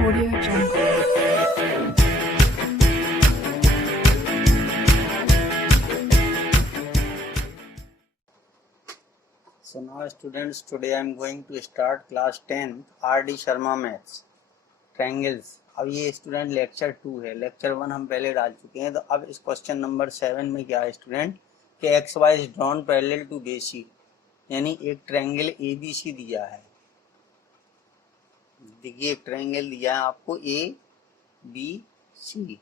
Audio Jungle. So now students, today I am going to start class 10 R.D. Sharma Maths Triangles. अब ये student lecture 2 है, lecture 1 हम पहले डाल चुके हैं। तो अब इस क्वेश्चन नंबर 7 में क्या है स्टूडेंट कि X Y is drawn parallel to B C, यानी एक ट्रायंगल ए बी सी दिया है। देखिए एक ट्रायंगल दिया है आपको ए बी सी,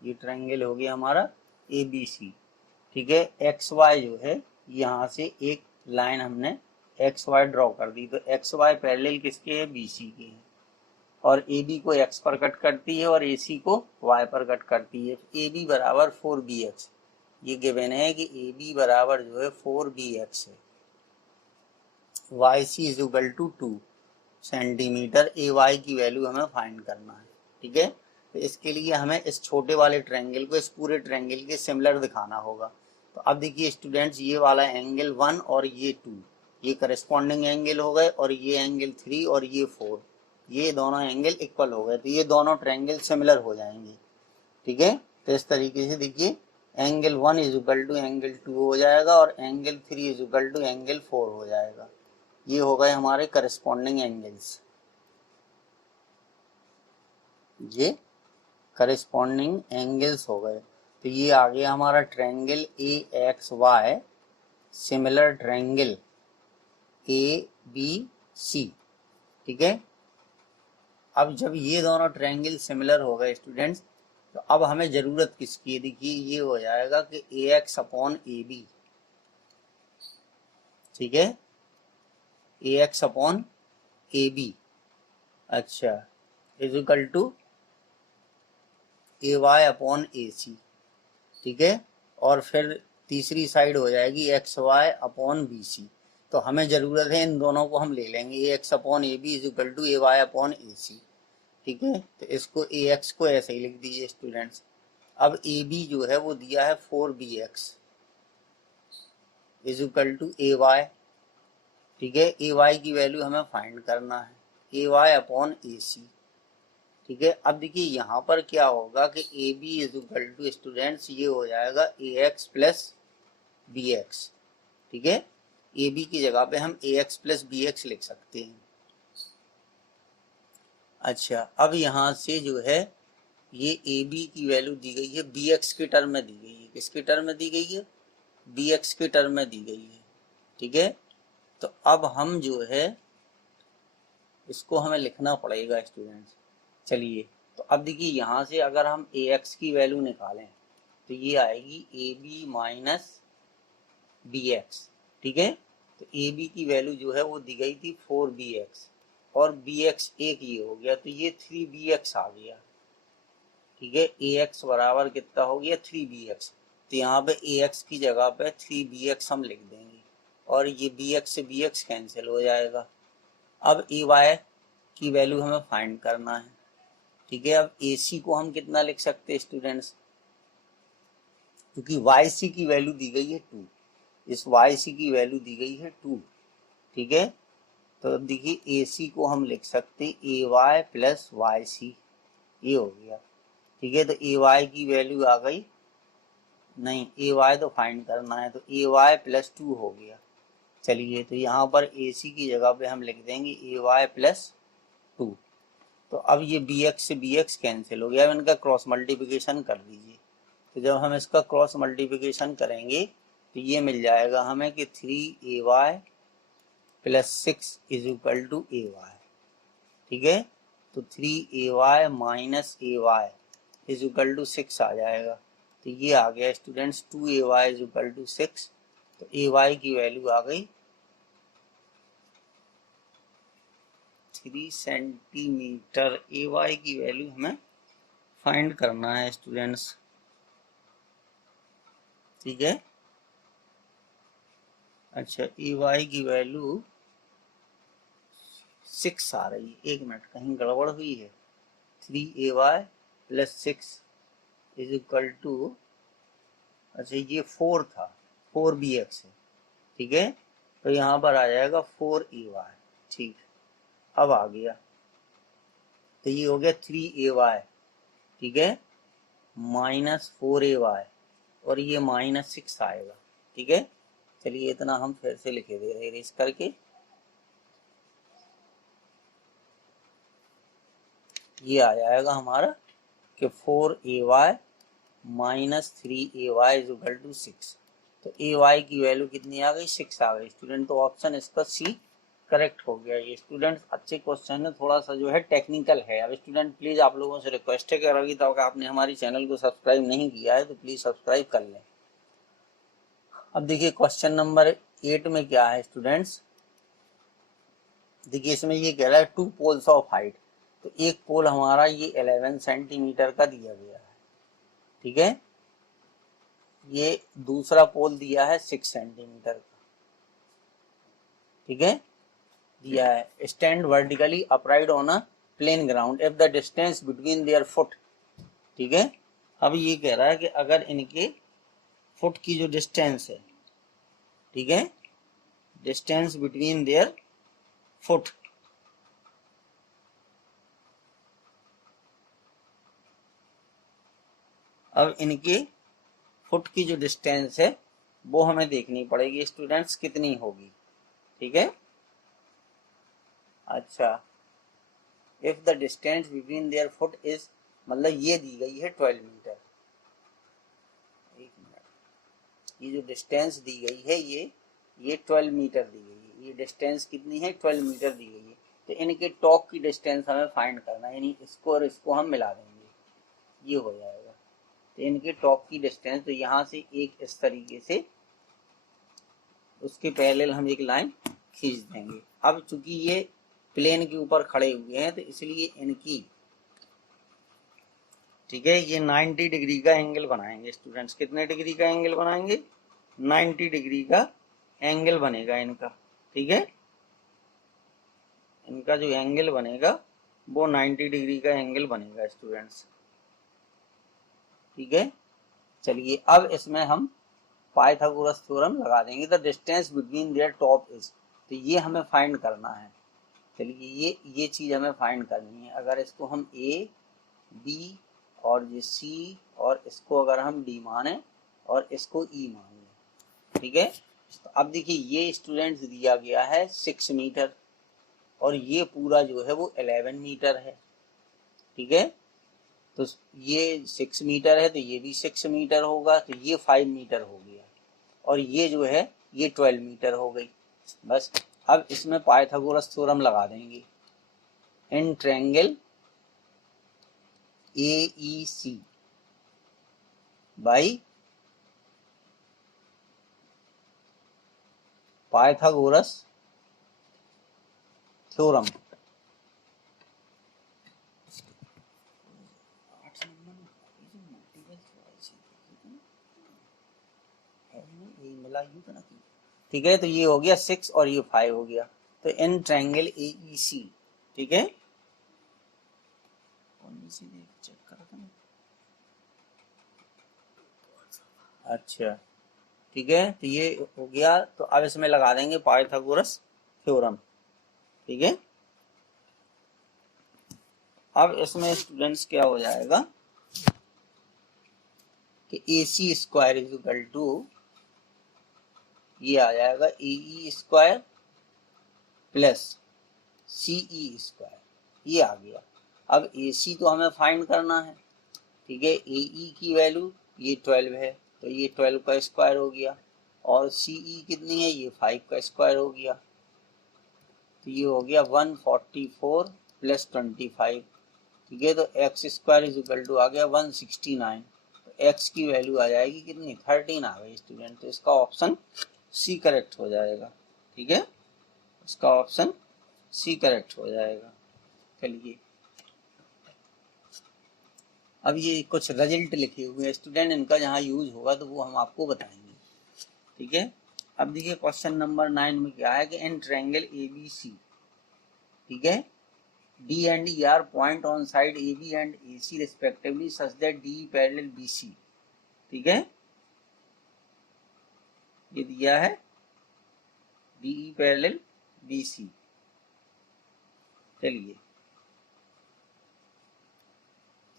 ये ट्रायंगल हो गया हमारा ए बी सी। ठीक है, एक्स वाई जो है यहाँ से एक लाइन हमने एक्स वाई ड्रॉ कर दी, तो एक्स वाई पैरेलल किसके है, बी सी के हैं, और ए बी को एक्स पर कट करती है और ए सी को वाई पर कट करती है। ए बी बराबर 4bx, ये गिवन है कि ए बी बराबर जो है 4bx है। Y C is equal to 2 centimetre, A Y की वैल्यू हमें फाइंड करना है। ठीक है, तो इसके लिए हमें इस छोटे वाले ट्रायंगल को इस पूरे ट्रायंगल के सिमिलर दिखाना होगा। तो अब देखिए स्टूडेंट्स, ये वाला एंगल 1 और ये 2 ये करस्पॉन्डिंग एंगल हो गए, और ये एंगल 3 और ये 4 ये दोनों एंगल इक्वल हो गए, तो ये दोनों ट्रायंगल सिमिलर हो जाएंगे। ठीक है, तो इस तरीके से देखिए angle 1 is equal to angle 2 हो जाएगा और angle 3 is equal to angle 4 हो जाएगा। ये हो गए हमारे करस्पॉन्डिंग एंगल्स, ये करस्पॉन्डिंग एंगल्स हो गए। तो ये आ गया हमारा triangle A X Y similar triangle A B C. ठीक है, अब जब ये दोनों ट्रायंगल सिमिलर हो गए स्टूडेंट्स, तो अब हमें जरूरत किसकी है, देखिए ये हो जाएगा कि A X upon A B. ठीक है, A X upon A B, अच्छा, is equal to A Y upon A C. ठीक है, और फिर तीसरी साइड हो जाएगी X Y upon B C. तो हमें जरूरत है इन दोनों को हम ले लेंगे, A X upon A B is equal to A Y upon A C. ठीक है, तो इसको ए एक्स को ऐसे ही लिख दीजिए स्टूडेंट्स। अब ए बी जो है वो दिया है 4bx is equal to A Y. ठीक है, ए वाई की वैल्यू हमें फाइंड करना है, A Y upon A C. ठीक है, अब देखिए यहाँ पर क्या होगा कि A B is equal to students ये हो जाएगा A X plus B X. ठीक है, ए बी की जगह पे हम A X plus B X लिख सकते हैं। अच्छा, अब यहाँ से जो है ये ए बी की वैल्यू दी गई है बी एक्स के टर्म में दी गई है, किसके टर्म में दी गई है, बी एक्स के टर्म में दी गई है। ठीक है, तो अब हम जो है इसको हमें लिखना पड़ेगा स्टूडेंट्स। चलिए, तो अब देखिए यहाँ से अगर हम ए एक्स की वैल्यू निकालें तो ये आएगी A B minus B X. ठीक है, तो ए बी की वैल्यू जो है वो दी गई थी 4bx और बी एक्स एक ये हो गया, तो ये 3bx आ गया। ठीक है, ए एक्स बराबर कितना हो गया 3bx, तो यहाँ पे ए एक्स की जगह पे 3bx हम लिख देंगे और ये बी एक्स से बी एक्स कैंसिल हो जाएगा। अब ए वाई की वैल्यू हमें फाइंड करना है। ठीक है, अब ए सी को हम कितना लिख सकते हैं स्टूडेंट्स, क्योंकि वाई सी की वैल्यू दी गई है 2, इस वाई सी की वैल्यू दी गई है 2। ठीक है, तो देखिए ए सी को हम लिख सकते हैं ए वाई प्लस वाई सी, ये हो गया। ठीक है, तो ए वाई की वैल्यू आ गई, नहीं ए वाई तो फाइंड करना है, तो ए वाई प्लस 2 हो गया। चलिए, तो यहाँ पर ए सी की जगह पे हम लिख देंगे ए वाई प्लस 2। तो अब ये बी एक्स से बी एक्स कैंसिल हो गया, अब इनका क्रॉस मल्टीप्लिकेशन कर दीजिए। तो जब हम इसका क्रॉस मल्टीप्लिकेशन करेंगे तो ये मिल जाएगा हमें कि 3ay plus 6 is equal to A Y. ठीक है, तो 3ay minus A Y is equal to 6 आ जाएगा। तो ये आ गया students 2ay is equal to 6। तो ए वाई की वैल्यू आ गई 3 सेंटीमीटर। ए वाई की वैल्यू हमें फाइंड करना है स्टूडेंट्स। ठीक है, अच्छा, ए वाई की वैल्यू 6 आ रही है, एक मिनट कहीं गड़बड़ हुई है। 3ay plus 6 is equal to, अच्छा ये 4 था, 4bx है। ठीक है, तो यहाँ पर आ जाएगा 4ay। ठीक, अब आ गया, तो ये हो गया 3ay, ठीक है, -4ay, और ये -6 आएगा, ठीक है। चलिए इतना हम फिर से लिखे दे रहे इरेज करके, ये आ जाएगा हमारा कि 4ay -3ay is equal to 6। तो ay की वैल्यू कितनी आ गई, 6 आ गई स्टूडेंट। तो ऑप्शन इसका सी करेक्ट हो गया। ये स्टूडेंट अच्छे क्वेश्चन है, थोड़ा सा जो है टेक्निकल है। अब स्टूडेंट प्लीज आप लोगों से रिक्वेस्ट है कि अभी तक आपने हमारी चैनल को सब्सक्राइब नहीं किया है तो प्लीज सब्सक्राइब कर लें। अब देखिए क्वेश्चन नंबर 8 में क्या है स्टूडेंट्स, देखिए इसमें ये कह रहा है 2 पोल्स ऑफ हाइट। तो एक पोल हमारा ये 11 सेंटीमीटर का दिया गया है, ठीक है। ये दूसरा पोल दिया है 6 सेंटीमीटर का, ठीक है, दिया है stand vertically upright on a plane ground if the distance between their foot, ठीक है। अब ये कह रहा है कि अगर इनके फुट की जो डिस्टेंस है, ठीक है, डिस्टेंस बिटवीन देयर फुट, अब इनके फुट की जो डिस्टेंस है वो हमें देखनी पड़ेगी स्टूडेंट्स, कितनी होगी, ठीक है। अच्छा, if the distance between their foot is, मतलब ये दी गई है 12 मीटर। एक मिनट, ये जो डिस्टेंस दी गई है ये 12 मीटर दी गई है। ये डिस्टेंस कितनी है, 12 मीटर दी गई है। तो इनके टॉप की डिस्टेंस हमें फाइंड करना है, यानी इसको और इसको हम मिला देंगे, ये हो जाएगा। तो इनके टॉप की डिस्टेंस, तो यहाँ से एक इस तरीके से उसके पैरेलल हम एक लाइन खींच देंगे। अब चूंकि ये प्लेन के ऊपर खड़े हुए हैं तो इसलिए इनकी, ठीक है, ये 90 डिग्री का एंगल बनाएंगे स्टूडेंट्स। कितने डिग्री का एंगल बनाएंगे, 90 डिग्री का एंगल बनेगा इनका, ठीक है। इनका जो एंगल बनेगा वो 90 डिग्री का एंगल बनेगा स्टूडेंट्स, ठीक है। चलिए अब इसमें हम पाइथागोरस थ्योरम लगा देंगे। The distance between there top is, तो ये हमें फाइंड करना है। चलिए ये चीज हमें फाइंड करनी है। अगर इसको हम ए बी और ये सी और इसको अगर हम डी माने और इसको ई मान लें, ठीक है। तो अब देखिए ये स्टूडेंट्स दिया गया है 6 मीटर और ये पूरा जो है वो 11 मीटर है, ठीक है। तो ये 6 मीटर है तो ये भी 6 मीटर होगा, तो ये 5 मीटर हो गया और ये जो है ये 12 मीटर हो गई। बस अब इसमें पाइथागोरस थ्योरम लगा देंगे। In triangle AEC by Pythagoras theorem, ठीक है। तो ये हो गया 6 और ये 5 हो गया। तो इन ट्रायंगल AEC, ठीक है, चेक करा था। अच्छा ठीक है, तो ये हो गया। तो अब इसमें लगा देंगे पाइथागोरस थ्योरम, ठीक है। अब इसमें स्टूडेंट्स क्या हो जाएगा कि AC square is equal to, ये आ जाएगा AE square plus CE square, ये आ गया। अब AC तो हमें फाइंड करना है, ठीक है। AE की वैल्यू ये 12 है तो ये 12 का स्क्वायर हो गया और CE कितनी है, ये 5 का स्क्वायर हो गया। तो ये हो गया 144 प्लस 25, ठीक है। तो X square is equal to आ गया 169। तो एक्स की वैल्यू आ जाएगी कितनी, 13 आ गई स्टूडेंट। तो इसका ऑप्शन सी करेक्ट हो जाएगा, ठीक है। इसका ऑप्शन सी करेक्ट हो जाएगा। चलिए अब ये कुछ रिजल्ट लिखे हुए हैं स्टूडेंट, इनका जहाँ यूज होगा तो वो हम आपको बताएंगे, ठीक है। अब देखिए क्वेश्चन नंबर 9 में क्या है कि इन ट्रायंगल ABC, ठीक है, D and E are point on side AB and AC respectively such that DE parallel BC, ठीक है, ये दिया है DE parallel BC। चलिए,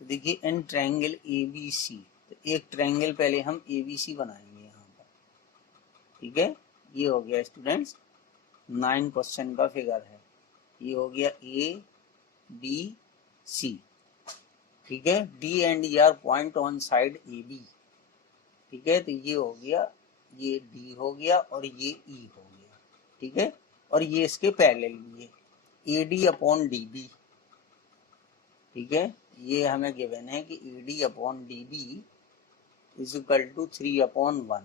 तो देखिए इन ट्रायंगल ABC, तो एक ट्रायंगल पहले हम ABC बनाएंगे यहाँ पर, ठीक है। ये हो गया स्टूडेंट्स 9 क्वेश्चन का फिगर है, ये हो गया ABC, ठीक है। D and E are point on side AB, ठीक है। तो ये हो गया, ये D हो गया और ये E हो गया, ठीक है। और ये इसके पैरेलल भी है, AD अपॉन DB, ठीक है। ये हमें गिवन है कि AD upon DB is equal to 3/1,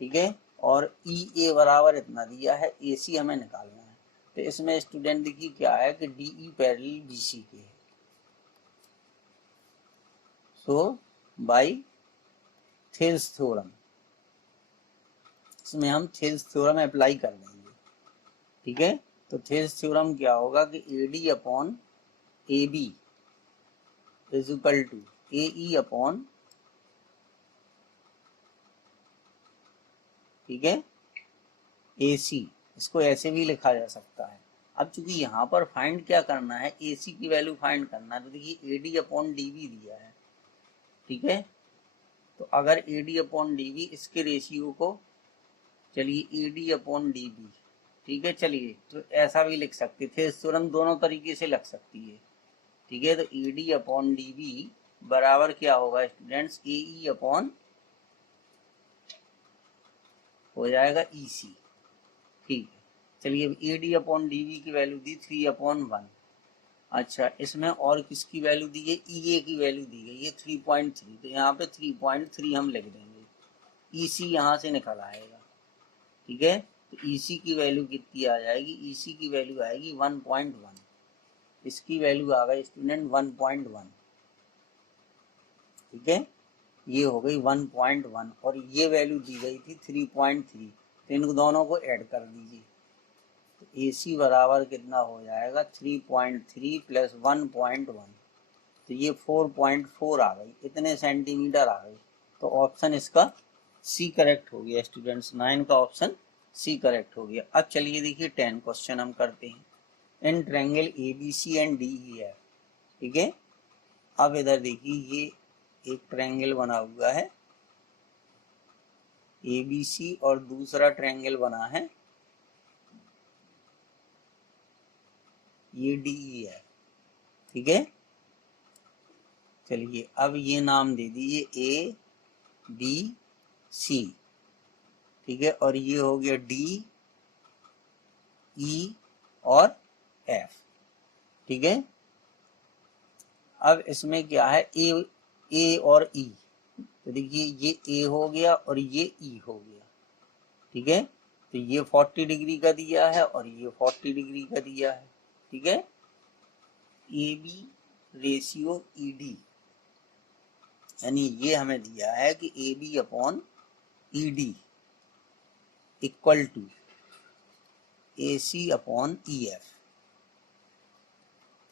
ठीक है। और EA बराबर इतना दिया है, AC हमें निकालना है। तो इसमें स्टूडेंट देखिए क्या है कि DE पैरेलल BC के है, सो बाय थेल्स थ्योरम, इसमें हम थेल्स थ्योरम अप्लाई कर देंगे, ठीक है। तो थेल्स थ्योरम क्या होगा कि AD upon AB is equal to AE upon, ठीक है, AC, इसको ऐसे भी लिखा जा सकता है। अब चूंकि यहाँ पर फाइंड क्या करना है, AC की वैल्यू फाइंड करना है, तो देखिए AD अपॉन DB दिया है, ठीक है। तो अगर AD अपॉन DB इसके रेशियो को, चलिए AD अपॉन DB, ठीक है, चलिए तो ऐसा भी लिख सकते थे, थ्योरम दोनों तरीके से लग सकती है, ठीक है। तो AD अपॉन DB बराबर क्या होगा स्टूडेंट्स, AE अपॉन हो जाएगा EC, ठीक है। चलिए अब AD अपॉन DB की वैल्यू दी 3/1, अच्छा इसमें और किसकी वैल्यू दी है, EA की वैल्यू दी गई है 3.3, तो यहाँ पे 3.3 हम लिख देंगे, EC यहाँ से निकल आएगा, ठीक है। तो EC की वैल्यू कितनी आ जाएगी, EC की वैल्यू आएगी 1.1, इसकी वैल्यू आ गई स्टूडेंट 1.1, ठीक है। ये हो गई 1.1 और ये वैल्यू दी गई थी 3.3, तो इन दोनों को ऐड कर दीजिए, तो AC बराबर कितना हो जाएगा 3.3 प्लस 1.1, तो ये 4.4 आ गई, इतने सेंटीमीटर आ गई। तो ऑप्शन इसका C करेक्ट हो गया स्टूडेंट्स, 9 का ऑप्शन C करेक्ट हो गया। अब चलिए देखिए 10 क्वेश्चन हम करते हैं, इन ट्रायंगल ABC एंड DEF, ठीक है। अब इधर देखिए ये एक ट्रायंगल बना हुआ है ABC और दूसरा ट्रायंगल बना है ये DEF, ठीक है। चलिए अब ये नाम दे दीजिए ABC, ठीक है। और ये हो गया DE और F, ठीक है। अब इसमें क्या है A और E, तो देखिए ये A हो गया और ये E हो गया, ठीक है। तो ये 40 डिग्री का दिया है और ये 40 डिग्री का दिया है, ठीक है। AB रेशियो ED, यानी ये हमें दिया है कि AB upon ED equal to AC upon EF,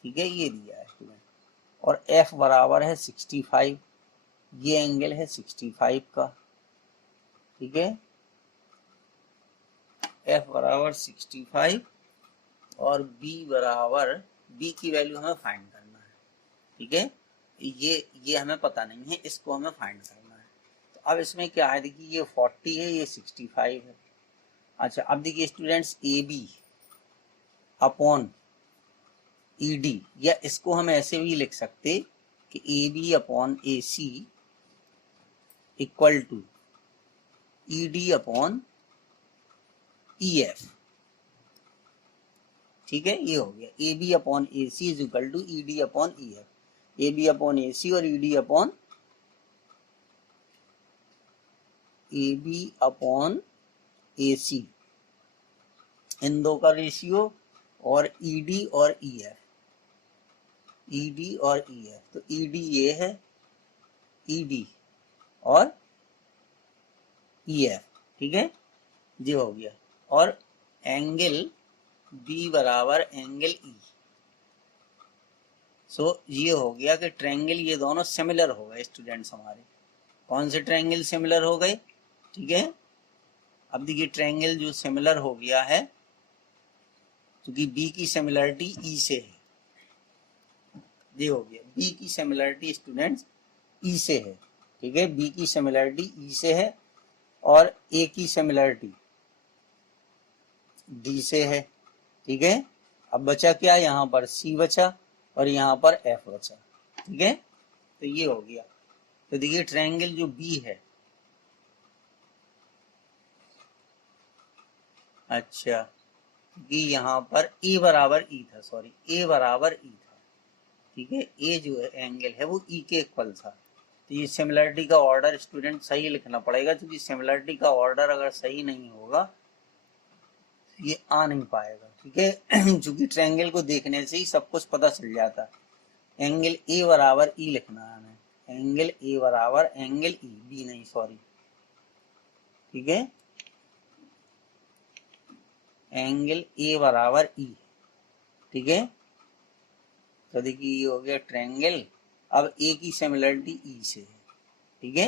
ठीक है, ये दिया है स्टूडेंट। और F बराबर है 65, ये एंगल है 65 का, ठीक है। F बराबर 65 और B बराबर, B की वैल्यू हमें फाइंड करना है, ठीक है। ये हमें पता नहीं है, इसको हमें फाइंड करना है। तो अब इसमें क्या है, देखिए ये 40 है, ये 65 है। अच्छा अब देखिए स्टूडेंट्स AB अपॉन ED, या इसको हम ऐसे भी लिख सकते कि AB upon AC equal to ED upon EF, ठीक है। ये हो गया AB upon AC is equal to ED upon EF, AB upon AC और ED upon AB upon AC, इन दो का रेशियो, और ED और EF, ED और EF, तो ED ये है, ED और EF, ठीक है, ये हो गया। और एंगल B बराबर एंगल E, सो ये हो गया कि ट्रायंगल ये दोनों सिमिलर हो गए स्टूडेंट्स हमारे। कौन से ट्रायंगल सिमिलर हो गए, ठीक है। अब देखिए ट्रायंगल जो सिमिलर हो गया है क्योंकि बी की सिमिलरिटी ई से है, ये हो गया बी की सिमिलरिटी स्टूडेंट्स ई से है, ठीक है, बी की सिमिलरिटी ई से है और ए की सिमिलरिटी डी से है, ठीक है। अब बचा क्या, यहाँ पर सी बचा और यहाँ पर एफ बचा, ठीक है। तो ये हो गया। तो देखिए ट्रायंगल जो बी है, अच्छा कि यहाँ पर ए बराबर ई था, सॉरी ए बराबर ई था, ठीक है, ए जो है एंगल है वो ई के इक्वल था। तो ये सिमिलरिटी का ऑर्डर स्टूडेंट सही लिखना पड़ेगा, क्योंकि सिमिलरिटी का ऑर्डर अगर सही नहीं होगा ये आ नहीं पाएगा, ठीक है। क्योंकि ट्रायंगल को देखने से ही सब कुछ पता चल जाता है। एंगल ए बराबर ई लिखना है हमें, एंगल ए बराबर एंगल ई, बी नहीं सॉरी, ठीक है, एंगल ए बराबर ई, ठीक है। तो देखिए ये हो गया ट्रायंगल। अब ए की सिमिलरिटी ई से है, ठीक है,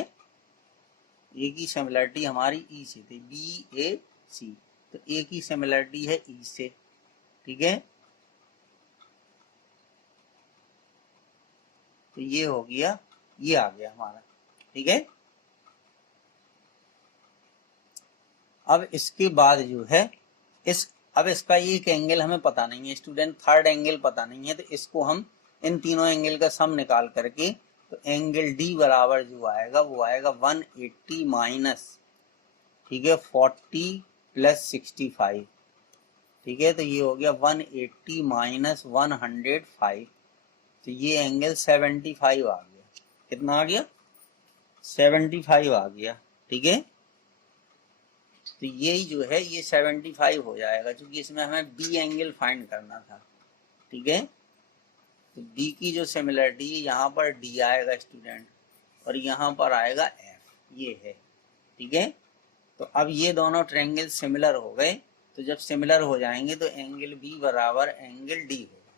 ए की सिमिलरिटी हमारी ई से थी, बी ए सी, तो ए की सिमिलरिटी है ई से, ठीक है। तो ये हो गया, ये आ गया हमारा, ठीक है। अब इसके बाद जो है अब इसका एक एंगल हमें पता नहीं है स्टूडेंट, थर्ड एंगल पता नहीं है, तो इसको हम इन तीनों एंगल का सम निकाल करके, तो एंगल डी बराबर जो आएगा वो आएगा 180 माइनस, ठीक है, 40 प्लस 65, ठीक है। तो ये हो गया 180 माइनस 105, तो ये एंगल 75 आ गया। कितना आ गया, 75 आ गया, ठीक है। तो यही जो है ये 75 हो जाएगा, क्योंकि इसमें हमें बी एंगल फाइंड करना था, ठीक है। तो बी की जो सिमिलरिटी है यहाँ पर डी आएगा स्टूडेंट और यहाँ पर आएगा एफ, ये है, ठीक है। तो अब ये दोनों ट्रायंगल सिमिलर हो गए, तो जब सिमिलर हो जाएंगे तो एंगल बी बराबर एंगल डी होगा,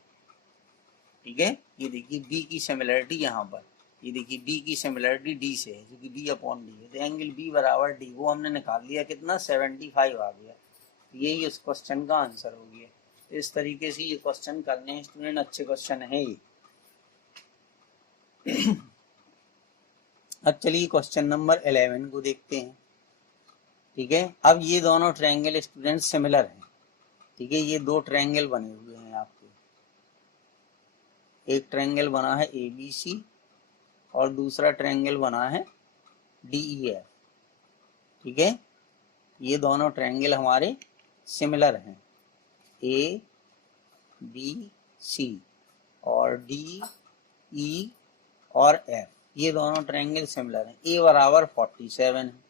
ठीक है। ये देखिए बी की सिमिलरिटी यहाँ पर, ये देखिए बी की सिमिलरिटी डी से है, क्योंकि बी अपॉन डी है, तो एंगल बी बराबर डी वो हमने निकाल लिया, कितना 75 आ गया। यही उस क्वेश्चन का आंसर हो गया। इस तरीके से ये क्वेश्चन करने हैं स्टूडेंट, अच्छे क्वेश्चन है ये। अब चलिए क्वेश्चन नंबर 11 को देखते हैं, ठीक है। अब ये दोनों ट्रायंगल स्टूडेंट सिमिलर हैं, ठीक है, ये दो ट्रायंगल बने हुए हैं आपके, एक ट्रायंगल बना है ए बी सी और दूसरा ट्रायंगल बना है डी ई एफ, ठीक है। ये दोनों ट्रायंगल हमारे सिमिलर हैं, ए बी सी और डी ई और एफ, ये दोनों ट्रायंगल सिमिलर हैं। ए बराबर 47 है,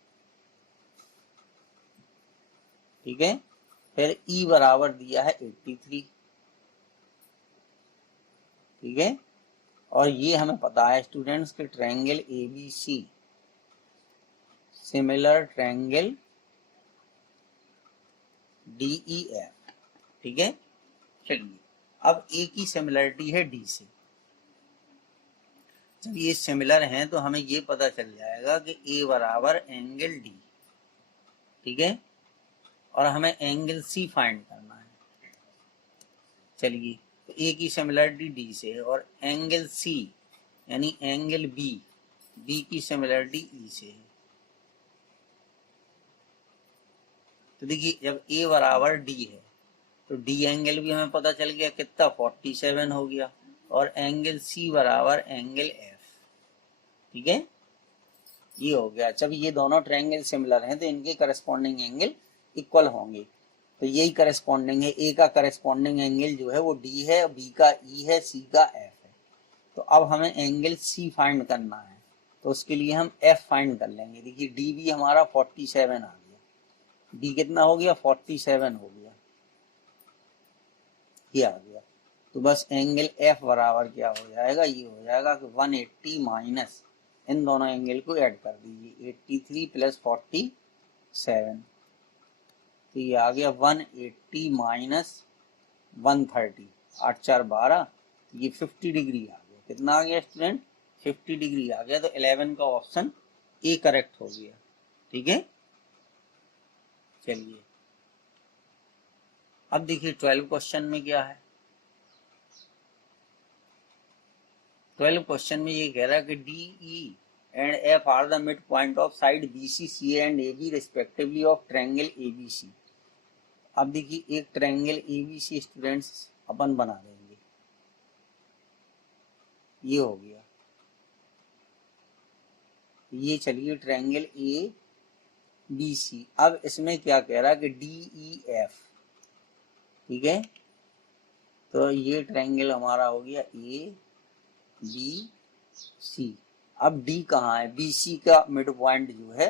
ठीक है, फिर ई बराबर दिया है 83, ठीक है। और ये हमें पता है स्टूडेंट्स के triangle A B C similar triangle D E F, ठीक है। चलिए अब ए की सिमिलरिटी है डी से, जब ये सिमिलर हैं तो हमें ये पता चल जाएगा कि ए बराबर एंगल डी, ठीक है, और हमें एंगल सी फाइंड करना है। चलिए तो ए की सिमिलरिटी डी से है और एंगल सी यानी एंगल बी, बी की सिमिलरिटी ई से है। तो देखिए जब ए बराबर डी है तो डी एंगल भी हमें पता चल गया, कितना 47 हो गया, और एंगल सी बराबर एंगल एफ, ठीक है, ये हो गया। जब ये दोनों ट्रायंगल सिमिलर हैं तो इनके करस्पॉन्डिंग एंगल इक्वल होंगे, तो यही करस्पॉन्डिंग है, ए का करस्पॉन्डिंग एंगल जो है वो डी है, बी का ई है, सी का एफ है। तो अब हमें एंगल सी फाइंड करना है, तो उसके लिए हम एफ फाइंड कर लेंगे। देखिए डी भी हमारा 47 आ गया, डी कितना हो गया 47 हो गया, ये आ गया। तो बस एंगल एफ बराबर क्या हो जाएगा, ये हो जाएगा कि 180 माइनस, इन दोनों एंगल को ऐड कर दीजिए, 83 प्लस 47, तो ये आ गया 180 माइनस 130, 8 4 12, ये 50 डिग्री आ गया। कितना आ गया स्टूडेंट, 50 डिग्री आ गया। तो 11 का ऑप्शन ए करेक्ट हो गया, ठीक है। चलिए अब देखिए 12 क्वेश्चन में क्या है। 12 क्वेश्चन में ये कह रहा है कि D E and F are the mid point of side B C C and A B respectively of triangle A B C. अब देखिए एक triangle A B C students अपन बना देंगे, ये हो गया। ये चलिए ट्रायंगल ए बी सी। अब इसमें क्या कह रहा है कि डी ई एफ, ठीक है। तो ये ट्रायंगल हमारा हो गया ए बी सी। अब डी कहाँ है? बी सी का मिड पॉइंट जो है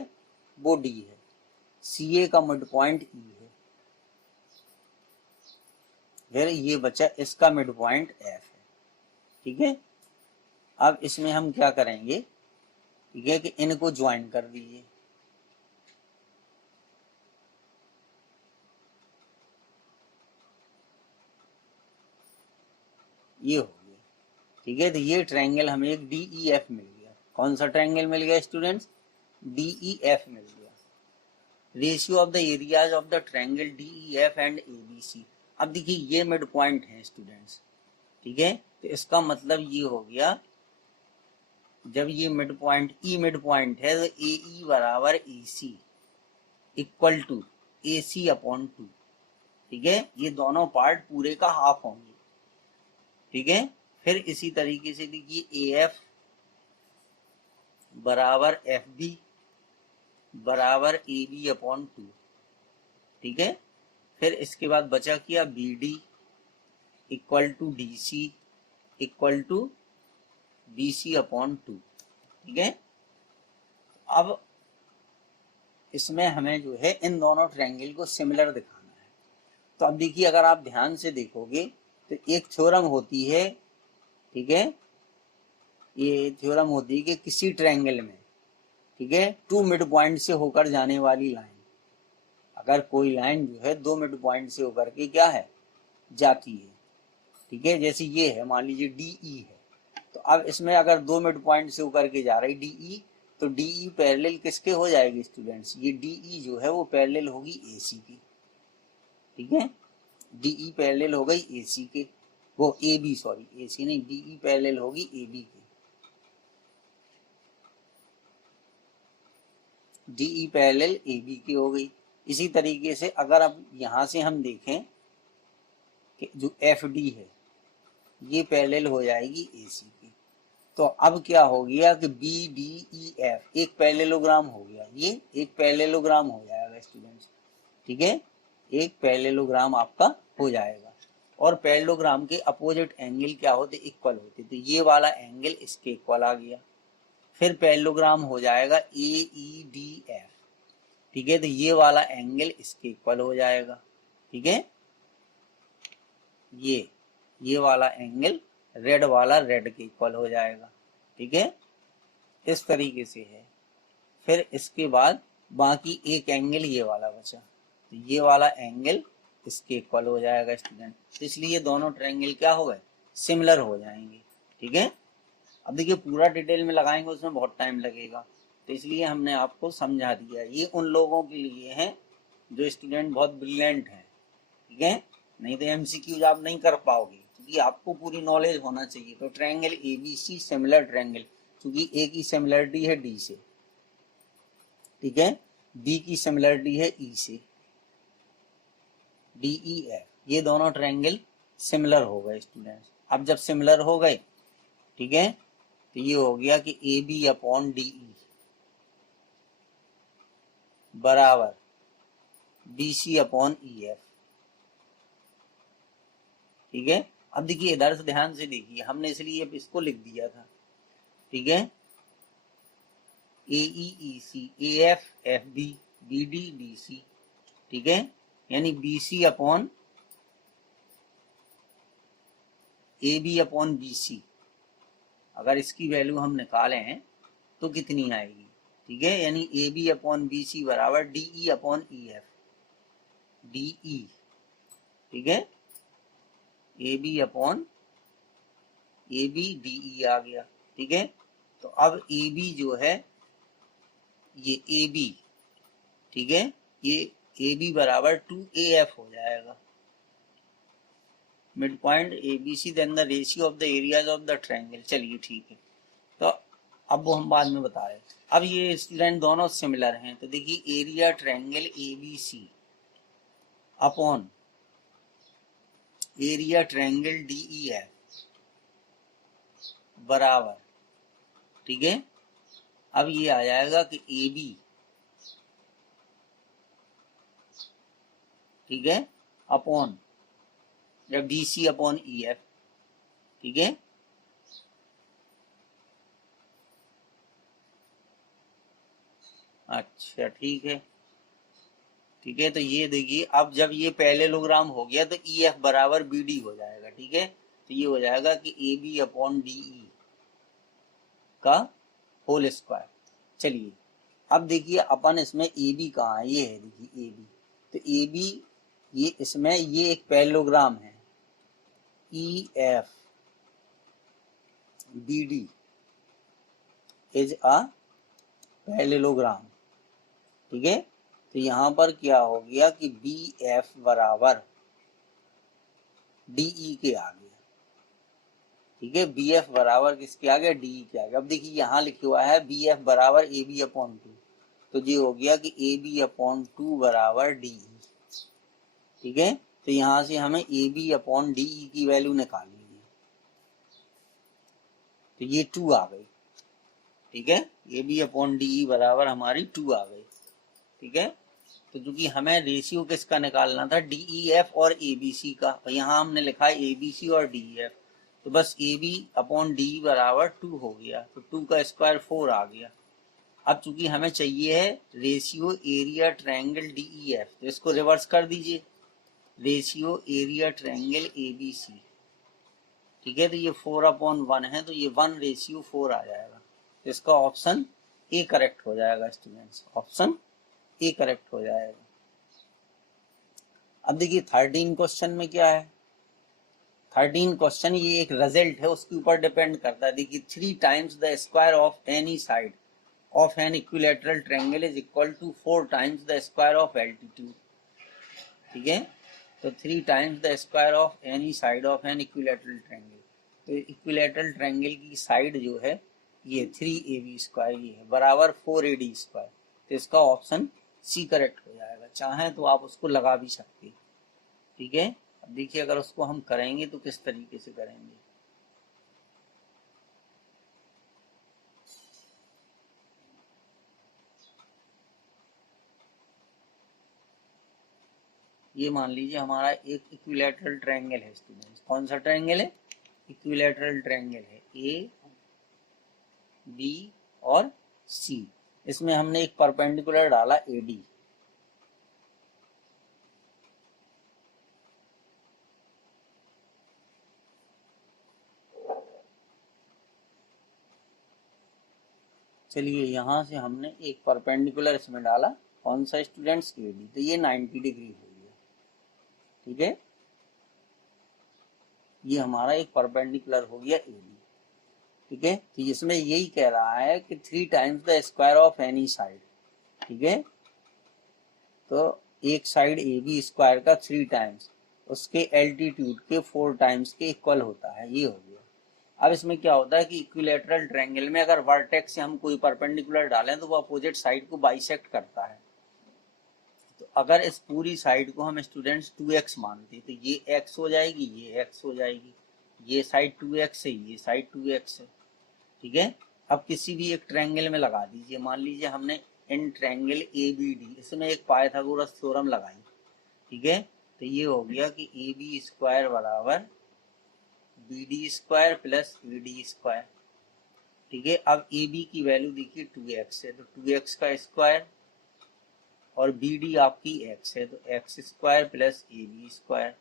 वो डी है, सी ए का मिड पॉइंट ई है, फिर ये बचा इसका मिड पॉइंट एफ है, ठीक है। अब इसमें हम क्या करेंगे, ठीक है, कि इनको ज्वाइन कर दीजिए। ये हो गया, ठीक है। तो ये ट्रायंगल हमें एक डी ई एफ मिल गया। कौन सा ट्रायंगल मिल गया स्टूडेंट्स? डी ई एफ मिल गया। Ratio of the areas of the triangle D E F and A B C. अब देखिए ये मिड पॉइंट है स्टूडेंट्स, ठीक है। तो इसका मतलब ये हो गया, जब ये mid point E mid point है तो ए ई बराबर A C equal to A C upon 2, ठीक है। ये दोनों पार्ट पूरे का हाफ होंगे, ठीक है। फिर इसी तरीके से देखिए ए एफ बराबर एफ बी बराबर ए बी अपॉन 2, ठीक है। फिर इसके बाद बचा किया B D equal to D C equal to B C upon 2, ठीक है। अब इसमें हमें जो है इन दोनों ट्रायंगल को सिमिलर दिखाना है। तो अब देखिए अगर आप ध्यान से देखोगे तो एक थ्योरम होती है, ठीक है। ये थ्योरम होती है कि किसी ट्रायंगल में, ठीक है, 2 मिड पॉइंट से होकर जाने वाली लाइन, अगर कोई लाइन जो है 2 मिड पॉइंट से होकर के क्या है जाती है, ठीक है। जैसे ये है, मान लीजिए डी ई है, तो अब इसमें अगर 2 मिड पॉइंट से होकर के जा रही डी ई, तो डी ई पैरेलल किसके हो जाएगी स्टूडेंट्स? ये डी ई जो है वो पैरेलल होगी ए सी की, ठीक है। डी ई पैरेलल हो गई ए सी के, वो ए बी, सॉरी ए सी नहीं, डी ई पैरेलल होगी ए बी के, D E parallel A B की हो गई। इसी तरीके से अगर अब यहां से हम देखें कि जो एफ डी है ये पैरेलल हो जाएगी ए सी की। तो अब क्या हो गया कि बी डी ई एफ एक पैरेललोग्राम हो गया, ये एक पैरेललोग्राम हो जाएगा स्टूडेंट्स, ठीक है। एक पैरेललोग्राम आपका हो जाएगा, और पैरेललोग्राम के अपोजिट एंगल क्या होते? इक्वल होते। तो ये वाला एंगल इसके इक्वल आ गया। फिर पैरेललोग्राम हो जाएगा ए ई डी एफ, ठीक है। तो ये वाला एंगल इसके इक्वल हो जाएगा, ठीक है। ये वाला एंगल रेड वाला रेड के इक्वल हो जाएगा, ठीक है। इस तरीके से है। फिर इसके बाद बाकी एक एंगल ये वाला बचा, तो ये वाला एंगल इसके इक्वल हो जाएगा स्टूडेंट। तो इसलिए दोनों ट्रायंगल क्या हो गए? सिमिलर हो जाएंगे, ठीक है। अब देखिए पूरा डिटेल में लगाएंगे उसमें बहुत टाइम लगेगा, तो इसलिए हमने आपको समझा दिया। ये उन लोगों के लिए है जो स्टूडेंट बहुत ब्रिलियंट हैं, ठीक है। नहीं तो एमसीक्यूज आप नहीं कर पाओगे, क्योंकि आपको पूरी नॉलेज होना चाहिए। तो triangle A B C similar triangle, क्योंकि ए की सिमिलरिटी है डी से, ठीक है, बी की सिमिलरिटी है ई से, डी ई एफ, ये दोनों ट्रायंगल सिमिलर हो गए स्टूडेंट्स। अब जब सिमिलर हो गए, ठीक है, तो ये हो गया कि A B upon D E बराबर B C upon E F, ठीक है। अब देखिए इधर से ध्यान से देखिए, हमने इसलिए इसको लिख दिया था, ठीक है, A E C A F F B B D D C, ठीक है, यानी B C upon A B upon B C. अगर इसकी वैल्यू हम निकालें हैं तो कितनी आएगी, ठीक है, यानी A B upon B C बराबर D E upon E F, D E, ठीक है, A B upon A B D E आ गया, ठीक है। तो अब ए बी जो है ये ए बी, ठीक है, ये ए बी बराबर 2 ए एफ हो जाएगा, mid point A B C, then the ratio of the areas of the triangle. चलिए ठीक है, तो अब वो हम बाद में बता रहे हैं। अब ये स्टूडेंट दोनों सिमिलर हैं, तो देखिए area triangle A B C upon area triangle D E F बराबर, ठीक है। अब ये आ जाएगा कि ए बी, ठीक है, अपॉन या B C upon E F, ठीक है। अच्छा ठीक है, ठीक है। तो ये देखिए अब जब ये पैरेललोग्राम हो गया तो ई एफ बराबर बी डी हो जाएगा, ठीक है। तो ये हो जाएगा कि A B upon D E का होल स्क्वायर। चलिए अब देखिए अपन इसमें ए बी कहाँ है, ये है देखिए ए बी। तो ए बी ये इसमें ये एक पैरेललोग्राम है, E F B D is a parallelogram, ठीक है। तो यहां पर क्या हो गया कि बी एफ बराबर डी ई के आ गया, ठीक है। बी एफ बराबर किसके आ गया, डी ई के आ गया। अब देखिए यहाँ लिखा हुआ है बी एफ बराबर ए बी अपॉन 2, तो ये हो गया कि ए बी अपॉन 2 बराबर डी ई, ठीक है। तो यहां से हमें A B upon D E की वैल्यू निकालनी है, तो ये 2 आ गई, ठीक है। A B upon D E बराबर हमारी 2 आ गई, ठीक है। तो चूंकि हमें रेशियो किसका निकालना था, डी ई एफ और ए बी सी का, तो यहाँ हमने लिखा है ए बी सी और डी ई एफ, तो बस ए बी अपॉन डी बराबर 2 हो गया, तो 2 का स्क्वायर 4 आ गया। अब चूंकि हमें चाहिए है ratio area triangle D E F, तो इसको रिवर्स कर दीजिए, ratio area triangle A B C, ठीक है। तो ये 4/1 है, तो ये 1:4 आ जाएगा, तो इसका ऑप्शन ए करेक्ट हो जाएगा स्टूडेंट्स, ऑप्शन ए करेक्ट हो जाएगा। अब देखिए 13 क्वेश्चन में क्या है, 13 क्वेश्चन ये एक रिजल्ट है, उसके ऊपर डिपेंड करता है। देखिए 3 times the square of any side of an equilateral triangle is equal to 4 times the square of altitude, ठीक है। तो 3 times the square of any side of an equilateral triangle, तो इक्विलैटरल ट्रायंगल की side जो है ये 3AB square ये है बराबर 4AD स्क्वायर, तो इसका ऑप्शन सी करेक्ट हो जाएगा। चाहें तो आप उसको लगा भी सकते हैं, ठीक है। अब देखिए अगर उसको हम करेंगे तो किस तरीके से करेंगे, ये मान लीजिए हमारा एक इक्विलैटरल ट्रायंगल है स्टूडेंट्स, कौन सा ट्रायंगल है, इक्विलैटरल ट्रायंगल है ए बी और सी, इसमें हमने एक परपेंडिकुलर डाला एडी, चलिए यहां से हमने एक परपेंडिकुलर इसमें डाला, कौन सा स्टूडेंट्स एडी, तो ये 90 डिग्री हो गया, ठीक है। ये हमारा एक परपेंडिकुलर हो गया एडी, ठीक है। तो इसमें यही कह रहा है कि 3 times the square of any side, ठीक है। तो एक साइड ए बी स्क्वायर का 3 टाइम्स उसके एल्टीट्यूड के 4 टाइम्स के इक्वल होता है, ये हो गया। अब इसमें क्या होता है कि इक्विलैटरल ट्रायंगल में अगर वर्टेक्स से हम कोई परपेंडिकुलर डालें तो वो अपोजिट साइड को बाइसेक्ट करता है। तो अगर इस पूरी साइड को हम स्टूडेंट्स 2x मानते तो ये x हो जाएगी, ये x हो जाएगी, ये साइड 2x है, ये साइड 2x है, ठीक है। अब किसी भी एक ट्रायंगल में लगा दीजिए, मान लीजिए हमने in triangle A B D इसमें एक पाइथागोरस थ्योरम लगाई, ठीक है। तो ये हो गया कि ए बी स्क्वायर बराबर B D square plus A D square, ठीक है। अब ए बी की वैल्यू देखिए 2x है, तो 2x का स्क्वायर, और बी डी आपकी x है, तो x square plus A B square,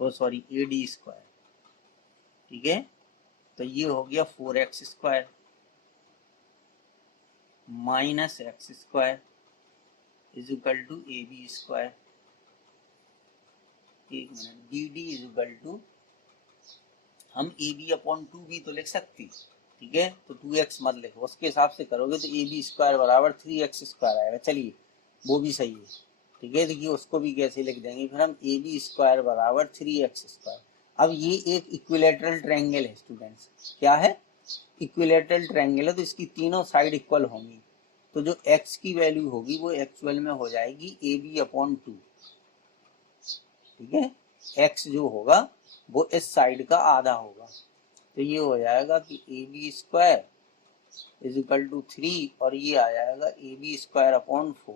oh sorry A D square, ठीक है। तो ये हो गया 4x square minus X square is equal to A B square, एक minute, B D is equal to, हम ए बी अपॉन 2b तो लिख सकती, ठीक है। तो 2x मत लिखो, उसके हिसाब से करोगे तो ए बी स्क्वायर बराबर 3x स्क्वायर आएगा, चलिए वो भी सही है। ठीक है, देखिए उसको भी कैसे लिख देंगे फिर हम, ए बी स्क्वायर बराबर 3x²। अब ये एक इक्विलेटरल ट्रायंगल है स्टूडेंट्स, क्या है, इक्विलेटरल ट्रायंगल है, तो इसकी तीनों साइड इक्वल होंगी, तो जो x की वैल्यू होगी वो एक्चुअल में हो जाएगी AB/2। ठीक है, x जो होगा वो इस साइड का आधा होगा, तो ये हो जाएगा कि AB² = 3 और ये आ जाएगा AB²/4।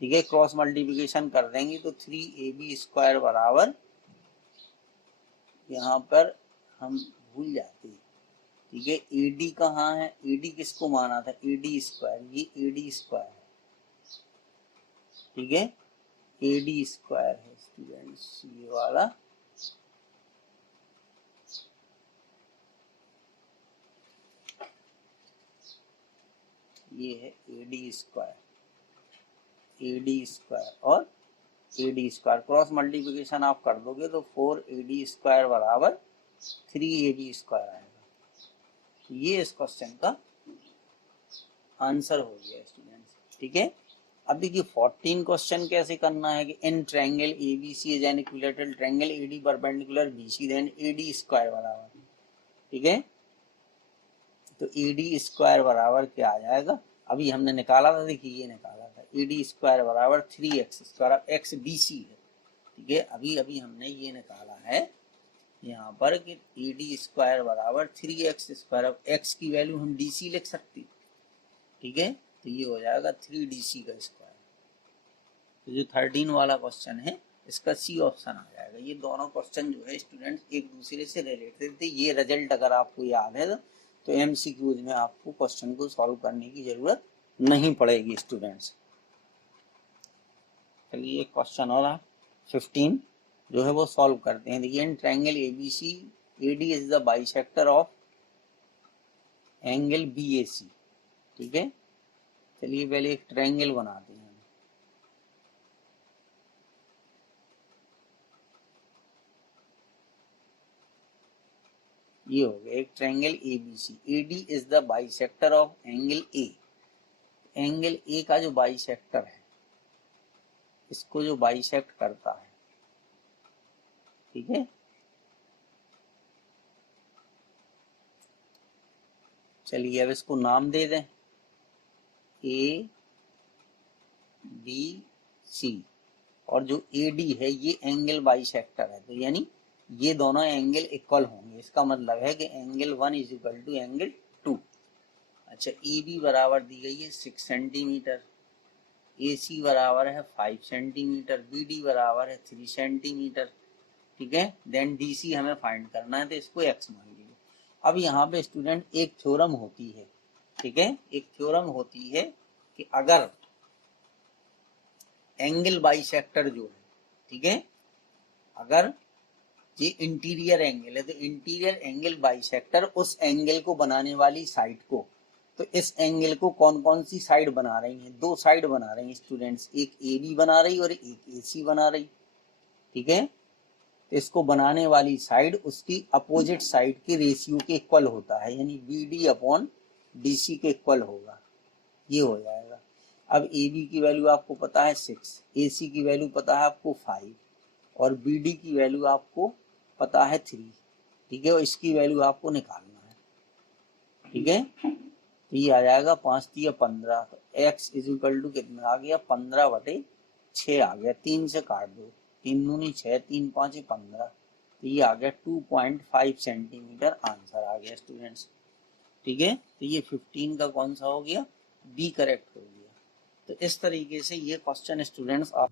ठीक है, क्रॉस मल्टीप्लिकेशन कर देंगे तो 3AB² बराबर, यहाँ पर हम भूल जाते हैं, ठीक है, AD कहाँ है, AD किसको माना था, AD², ये AD² है, ठीक है, AD² है स्टूडेंट्स ये वाला, ये है AD² और AD², क्रॉस मल्टीप्लिकेशन आप कर दोगे तो 4AD² बराबर 3AB² आएगा। तो ये इस क्वेश्चन का आंसर हो गया स्टूडेंट्स। ठीक है, अब देखिए 14 क्वेश्चन कैसे करना है कि in triangle ABC is an equilateral triangle AD perpendicular BC then AD² बराबर, ठीक है, तो AD² बराबर क्या आ जाएगा, अभी हमने निकाला था, देखिए ये निकाला था, AD² बराबर 3x², अब x BC है, ठीक है, अभी अभी हमने ये निकाला है यहाँ पर कि AD² बराबर 3x², अब x की वैल्यू हम DC लिख सकते, ठीक है, तो ये हो जाएगा 3DC का स्क्वायर। तो जो 13 वाला क्वेश्चन है इसका C ऑप्शन आ जाएगा। ये दोनों क्वेश्चन जो है स्टूडेंट्स एक दूसरे से रिलेटेड थे, ये रिजल्ट अगर आपको याद है तो MCQs में आपको क्वेश्चन को सॉल्व करने की जरूरत नहीं पड़ेगी स्टूडेंट्स। चलिए एक क्वेश्चन और 15 जो है वो सॉल्व करते हैं। देखिए इन triangle ABC AD is the bisector of angle BAC, ठीक है, चलिए पहले एक ट्रायंगल बनाते हैं। ये हो गया एक triangle ABC, AD is the bisector of angle A, angle A का जो बाइसेक्टर है, इसको जो बाइसेक्ट करता है, ठीक है, चलिए अब इसको नाम दे दें ABC, और जो AD है ये एंगल बाइसेक्टर है, तो यानी ये दोनों एंगल इक्वल होंगे, इसका मतलब है कि एंगल 1 = एंगल 2। अच्छा, AB बराबर दी गई है 6 सेंटीमीटर, AC बराबर है 5 सेंटीमीटर, BD बराबर है 3 सेंटीमीटर, ठीक है, देन DC हमें फाइंड करना है, तो इसको x मान लीजिए। अब यहाँ पे स्टूडेंट एक थ्योरम होती है, ठीक है, एक थ्योरम होती है कि अगर एंगल बाइसेक्टर जो है, ठीक है, अगर ये इंटीरियर एंगल है तो इंटीरियर एंगल बाइसेक्टर उस एंगल को बनाने वाली साइड को, तो इस एंगल को कौन कौन सी साइड बना रही है, दो साइड बना रही है स्टूडेंट्स, एक AB बना रही और एक AC बना रही, ठीक है, तो इसको बनाने वाली साइड उसकी अपोजिट साइड के रेशियो के इक्वल होता है, यानी BD/DC के इक्वल होगा, ये हो जाएगा। अब AB की वैल्यू आपको पता है 6, AC की वैल्यू पता है आपको 5 और BD की वैल्यू आपको पता है 3, ठीक है, और इसकी वैल्यू आपको निकालना है, ठीक है, तो ये आ जाएगा 5 × 15, तो x = कितना आ गया 15/6 आ गया, 3 से काट दो, 3 दूनी 6, 3 5 15, तो ये आ गया 2.5 सेंटीमीटर आंसर आ गया स्टूडेंट्स, ठीक है, तो ये 15 का कौन सा हो गया, B करेक्ट हो गया। तो इस तरीके से ये क्वेश्चन स्टूडेंट्स आप